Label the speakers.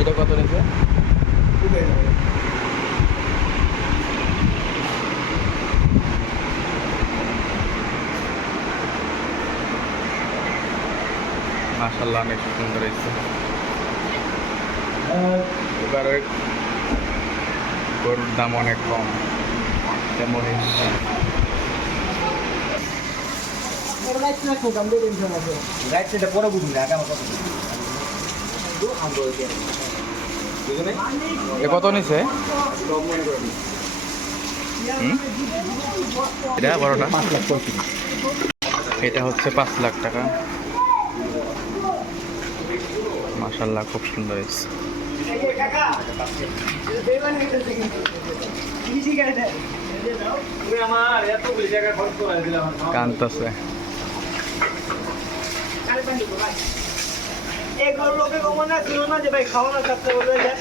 Speaker 1: এটা কত নিচ্ছে মাশাল্লাহ অনেক সুন্দর হয়েছে। এবার গরুর দাম অনেক কম। মহিষ।
Speaker 2: রাইট সাইডে পরে বুঝুন না
Speaker 1: কত নিছে? এটা বড়টা
Speaker 2: পাঁচ লাখ
Speaker 1: এটা হচ্ছে পাঁচ লাখ টাকা। মাশাল্লাহ খুব সুন্দর হয়েছে। কানতেছে
Speaker 3: এই ঘর লোকে না ছিল না যে ভাই খাওয়ানো থাকতে বলবে যে